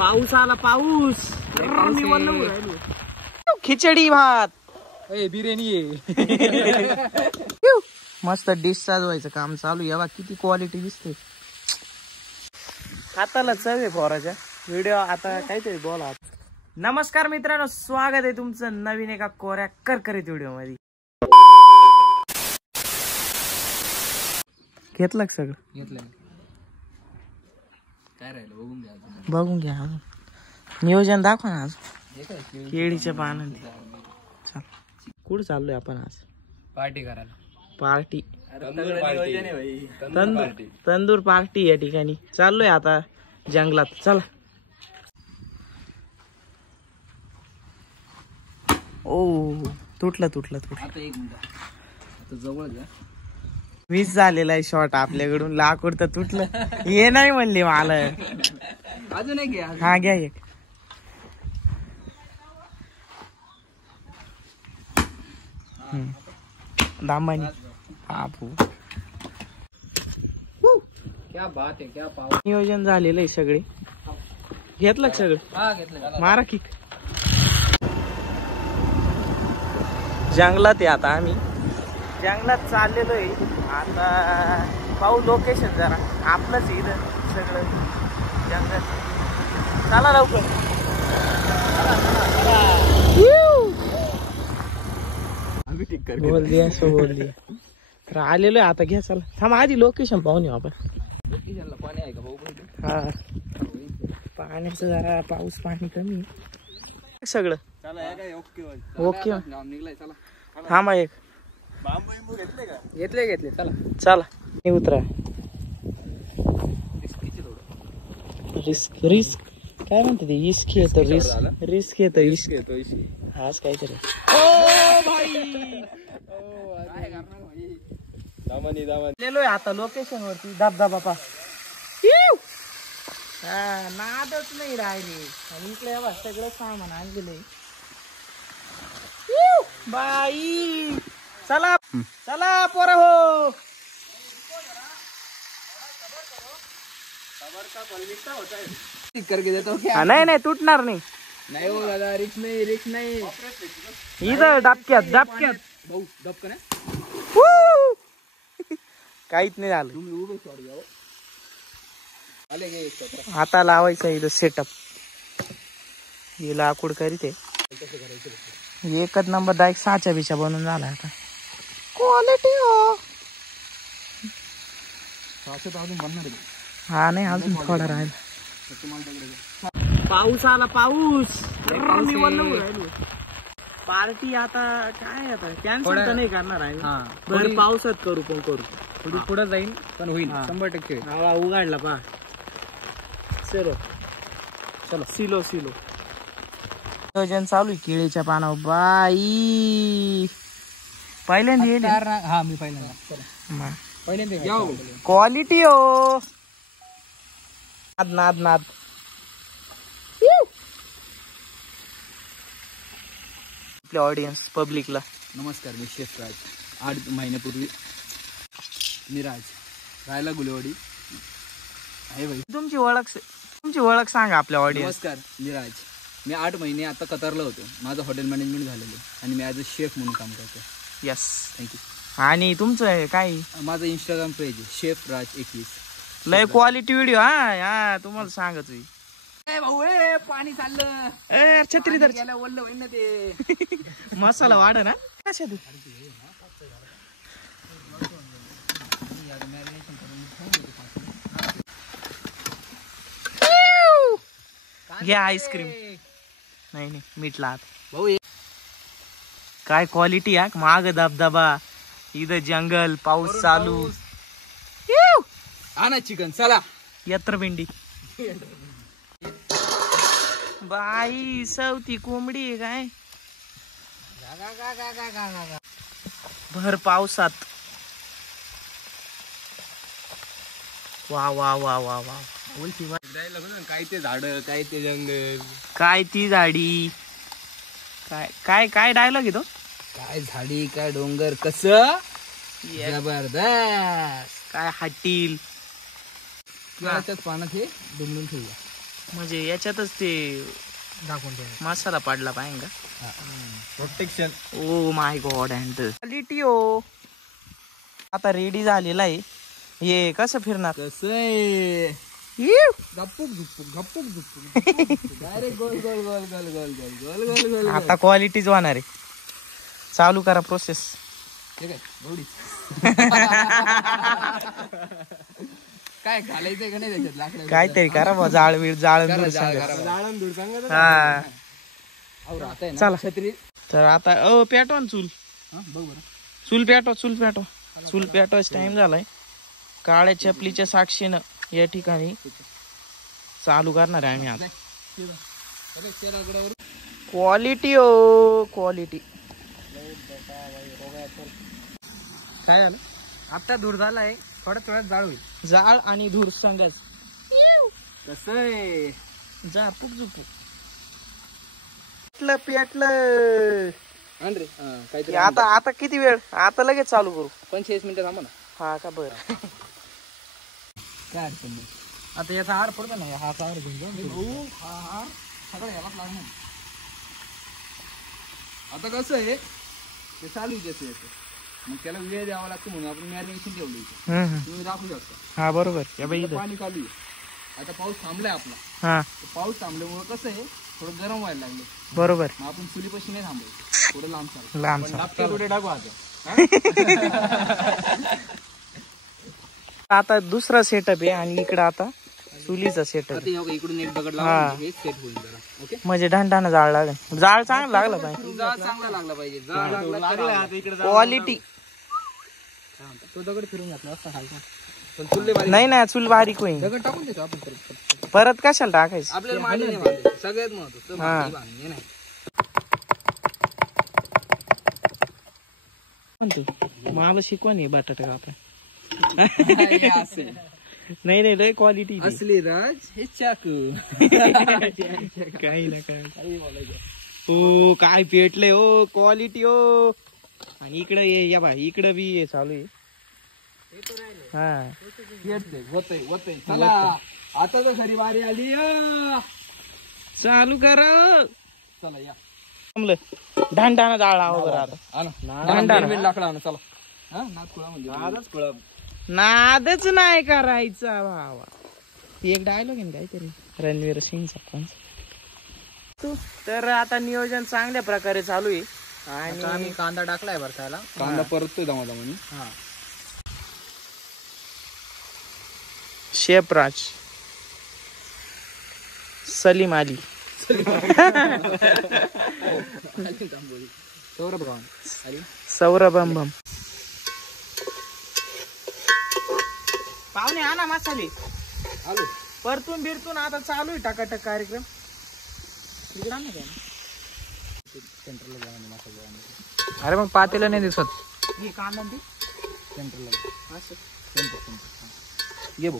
पाऊस आला पाऊस. खिचडी भात बिर्याणी मस्त डिश साजवायचं काम चालू आहे. किती क्वालिटी दिसते. हाताला चव आहे पोराच्या. व्हिडिओ आता काहीतरी बोला. नमस्कार मित्रांनो, स्वागत आहे तुमचं नवीन एका कोऱ्या करकरीत व्हिडिओ मध्ये. घेतलं सगळं? घेतलं. काय राहिलं बघून घ्या. नियोजन दाखवा ना. आज केळीच्या पानांनी चल. कुठं चाललोय आपण आज? पार्टी करायला. पार्टी तंदूर पार्टी या ठिकाणी चाललोय आता जंगलात. चला. ओ तुटलं. आता एक मिनिट, आता जवळ जा. मिस झालेला आहे शॉट आपल्याकडून. लाकूड तर तुटलं. हे नाही म्हणले मला. अजून एक घ्या. हा घ्या एक. दामानी आपू. क्या बात आहे, क्या पाव. नियोजन झालेलं आहे सगळे. घेतलं सगळं? हा घेतलं. मारा किक. जंगलात आहे आता. आम्ही जंगलात चाललेलो आहे आता. पाहू लोकेशन जरा आपलंच इथं सगळं जंगल. चला लवकर. बोल दिया. तर आलेलो आहे आता. घ्या चला. थांब आधी लोकेशन पाहून येऊ आपण. लोकेशनला पाणी आहे का भाऊ? हा पाण्याचं जरा पाऊस पाणी कमी आहे. सगळं ओके. निघलाय. चला थांबा एक. घेतले. चला हे उतरा. रिस्क काय म्हणते ते? इश्क येतं. रिस्क येतं. इश्क हाच काहीतरी. गेलोय आता लोकेशन वरती. धबधबा पा. नादच नाही राहिले. आणि इकडे सगळं सामान आणलेलं आहे. बाई चला पोरा हो. करके देतो. नाही तुटणार नाही. नाही हो दादा, रिक्स नाही. इथं डबक्यात भाऊ दबकन काहीच नाही झालं. तुम्ही उभे शॉट घ्या. आले गे आता लावायचं इथं सेटअप. हे लाकूड करीत आहे. एकच नंबर डायरेक्ट साच्या बिच्या बनून झाला आता. क्वालिटी हो. अजून बनणार आहे. हा नाही अजून थोडा राहिला. पाऊस आला पाऊस. पार्टी आता काय आता कॅन्सल तर नाही करणार आहे. बरं पावसात करू पण करू. थोडी पुढे जाईल पण होईल. 100% हवा उघडला पा. चलो सिलो नियोजन चालू केळीच्या पानावर. बाई पहिल्यांदा. हा मी पहिल्यांदा क्वालिटी हो. नाद आपल्या ऑडियन्स पब्लिकला नमस्कार. मी शेफ राज. 8 महिन्यापूर्वी मी राहायला गुलेवाडी आहे भाई. तुमची ओळख सांगा आपल्या ऑडियन्स. नमस्कार, मी राज. मी 8 महिने आता कतारला होतो. माझं हॉटेल मॅनेजमेंट झालेलं आहे आणि मी ॲज अ शेफ म्हणून काम करतो. Yes thank you. आणि तुमचं काय? माझं इंस्टाग्राम पेज आहे शेफ राज 21. लय क्वालिटी व्हिडिओ. हा तुम्हाला सांगत भाऊ पाणी चाललं. छत्री तर ओल्लं होईल ना ते. मसाला वाढ ना कशा. घ्या आईस्क्रीम. नाही मीठ लात भाऊ. काय क्वालिटी. माग धबधबा, इथं जंगल, पाऊस चालू. आणा चिकन. चला यत्र भेंडी. बाई सवती कोंबडी आहे काय. भर पावसात. वा काय ते झाड, काय ते जंगल, काय ती झाडी. काय डायलॉग येतो. काय झाडी, काय डोंगर, कसं जबरदस्त. काय हटील. पानात हे दुमडून ठेवूया. म्हणजे याच्यातच ते दाखवून ठेवा मसाला पडला पाहिजे का? Protection. Oh my god. And quality ओ आता रेडी झालेला आहे. हे कसं फिरणार? कसं आहे? इव. गप्पुक झुप्पुक गप्पुक झुप्पुक डायरेक्ट गोल गोल गोल गोल गोल गोल गोल गोल गोल. आता क्वालिटीच होणार आहे. चालू करा प्रोसेस. ठीक आहे एवढी. काय घालायचंय का नाही त्याच्यात लाकडं? काहीतरी करा बा. जाळवीळ जाळण हा. चला. छत्री. तर आता पेटवा ना चूल. बघ बरं. चूल पेटवा चूल पेटवा. चूल पेटवायचा टाइम झालाय. काळ्या चपलीच्या साक्षीनं या ठिकाणी चालू करणार आहे आम्ही आता. क्वालिटी ओ क्वालिटी. काय झालं? आता दूर झालाय. थोड्या थोड्यात जाळ होईल. जाळ आणि धूर संगच. कसं आहे? जा पुक झुपू. पेटलं पेटलं. काहीतरी आता आता किती वेळ? आता लगेच चालू करू. 45 मिनिटं थांबा ना. हा का बरं. काय अडचण नाही. आता याचा हार पडतो ना. हा हार घेऊन जा. हा हार सगळं यालाच लागणार. आता कसं आहे ते चालू आहे याचं. मग त्याला वेळ द्यावा लागतो म्हणून आपण मॅरिनेशन ठेवली. तुम्ही दाखवू शकता. हा बरोबर. पाणी चालू आहे. आता पाऊस थांबलाय आपला. हा पाऊस थांबल्यामुळे कसं आहे थोडं गरम व्हायला लागलं. बरोबर. मग आपण चुलीपाशी नाही थांबलो. थोडं लांब चालू. लांब कुठे टाकू आता. आता दुसरा सेटअप आहे आणि इकडं आता चुलीचा सेटअप. आता इकडून एक दगड लावून हे सेट होईल जरा. ओके. म्हणजे ढांढानं जाळ लागेल. जाळ चांगला लागला पाहिजे. जाळ चांगला लागला पाहिजे. जाळ लागला क्वालिटी. तो दगड फिरून घातला असता हलका. पण चुल्ले बारीक. नाही ना चूल बारीक होईल. दगड टाकून देतो आपण परत कशाला टाकायचं? आपल्याला मांडी नाही बांधायची. सगळ्यात महत्त्वाचं मांडी बांधणे नाही. म्हणतो मला शिकवा नाही बटाटा कापा. नाही नाही लय क्वालिटी असली राज हे चाकू. काही ना काय. हो काय पेटलंय हो. क्वालिटी हो. आणि इकडं ये या बा. इकडं बी ये चालू आहे. हा होतय. चला आता तर खरी बारी आली. चालू करा. चला या. ढांढाना जाळ लावा बरं आता. लाकडा आणा. चला. हा नादखुळा म्हणजे नादच नाही करायचा भावा. एक डायलॉग आहे काहीतरी रणवीर सिंगचा पण. तर आता नियोजन चांगल्या प्रकारे चालू आहे. आणि आम्ही कांदा टाकलाय बरं खायला. कांदा परततोय दमादमानी. शेफ राज सलीम अली सौरभ बम पाहुणे आणा मसाले. आलो. परतून बिरतून आता चालू आहे टाकाटक कार्यक्रम. अरे मग पातेला नाही दिसत. हे कांदा ते सेंटरला ये बो.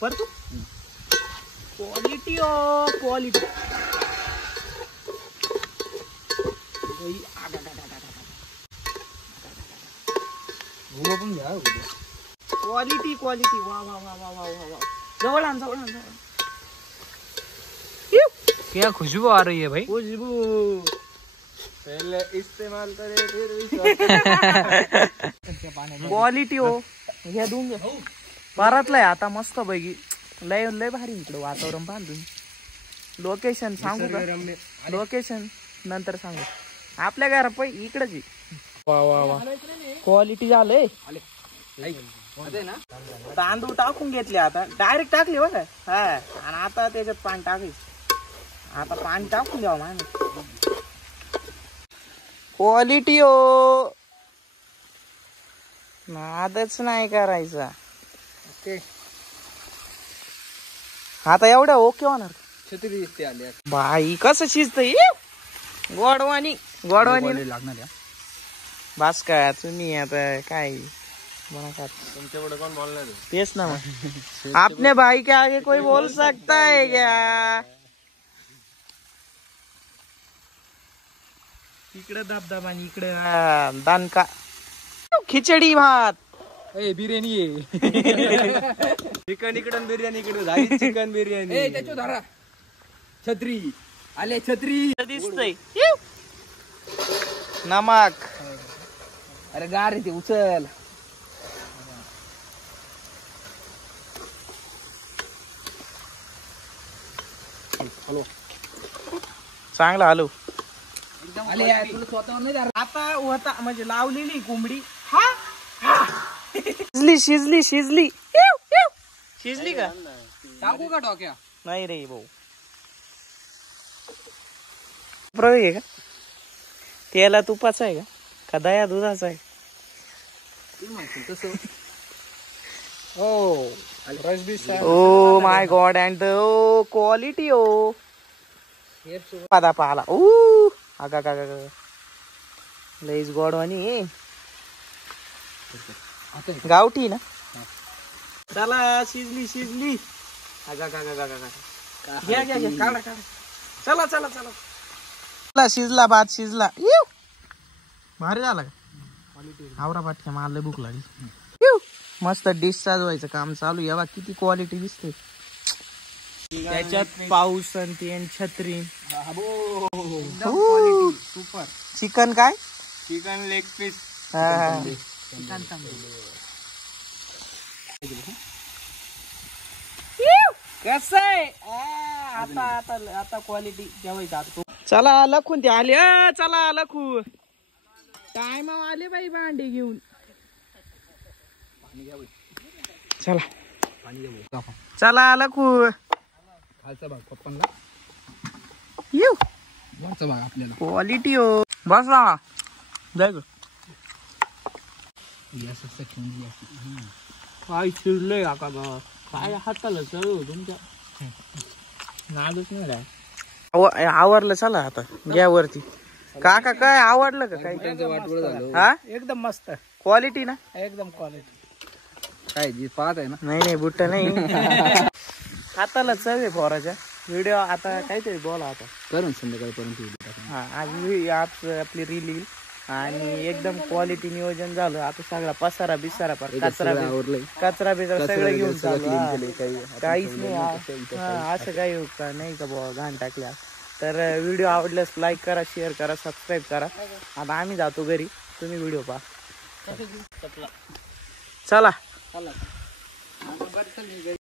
परतू क्वालिटी ओ क्वालिटी. Quality quality. वा वा वा वा वा वा. जवळ आण जवळ आण जवळ. क्या खुशबू आ रही है भाई. खुशबू पहले इस्तेमाल करे फिर. क्वालिटी हो. घ्या देऊन घ्या. परतलाय आता मस्त पैकी. लय लय भारी इकडं वातावरण बांधून. लोकेशन सांगू का? लोकेशन नंतर सांगू. आपल्या घरा पै इकडच आहे. वा वा वा क्वालिटी झालंय. तांदूळ टाकून घेतले आता. डायरेक्ट टाकले बघा. हा आणि आता त्याच्यात पाणी टाकायचं. आता पाणी टाकून द्यावं माणूस. क्वालिटी हो. नादच नाही करायचा. आता एवढ्या ओके होणार. छत्री दिसते आली. बाई कसं शिजतंय गोडवानी गोडवानी लागणार या. बास काय तुम्ही आता काय तुमच्याकडे कोण बोलणार. तेच ना मग. आपने भाई के आगे कोई बोल सकता है क्या? इकडे दबदबा आणि इकडे दानका. खिचडी भात ए बिर्याणी आहे चिकन इकडून बिर्याणी इकडून झाली चिकन बिर्याणी. ए त्याच्या धरा छत्री आले छत्री दिसतंय नमक. अरे गार आहे ते उचल चांगला आलो. आले यार, तुला स्वतःवर नाही धरा. आता होता म्हणजे लावलेली कोंबडी. शिजली शिजली शिजली शिजली का? टाकू का डोक्या नाही रे भाऊ. प्रयोग आहे का? तेला तुपाचा आहे का दया दुधाचा आहे? तसं oh my god and quality ओ पादा पाला ओ आगा का लईच गोडवानी गावठी ना. चला शिजली शिजली. आगा का घ्या घ्या घ्या काढा काढा. चला चला चला चला शिजला भात शिजला. येऊ भारी झाला का? आवरा पाटक्या मला भूक लागली. येऊ मस्त डिश साजवायचं काम चालू. यावा किती क्वालिटी दिसते त्याच्यात. पाऊस आणि ते छत्री. सुपर चिकन काय चिकन लेग पीस. कस आहे आता आता आता क्वालिटी जेवायचं. चला लखून ते आले. चला लखू टाइम आले बाई भांडे घेऊन. चला चला लखू खालचा भाग पप्पांना येऊ. वरचा भाग आपल्याला. क्वालिटी हो बस ना जाय ग. काय शिरलंय काका बा. काय हाताला चढ तुमच्या नादच नाही. आवरलं चला आता घ्या वरती. काका काय आवडलं का काही? हा एकदम मस्त क्वालिटी ना. एकदम क्वालिटी. काय जी पाहत आहे ना. नाही नाही बुट्ट नाही. हाताला चव आहे पोराच्या. व्हिडिओ आता काहीतरी बोला आता करून संध्याकाळपर्यंत. हा आज आपली रील येईल आणि एकदम क्वालिटी नियोजन झालं. आता सगळा पसारा बिसारा कचरा बिचरा सगळं घेऊन चालू. काहीच नाही असं काही का नाही का बुवा घाण टाकल्या. तर व्हिडिओ आवडल्यास लाईक करा, शेअर करा, सबस्क्राईब करा. आता आम्ही जातो घरी, तुम्ही व्हिडिओ पहा. चला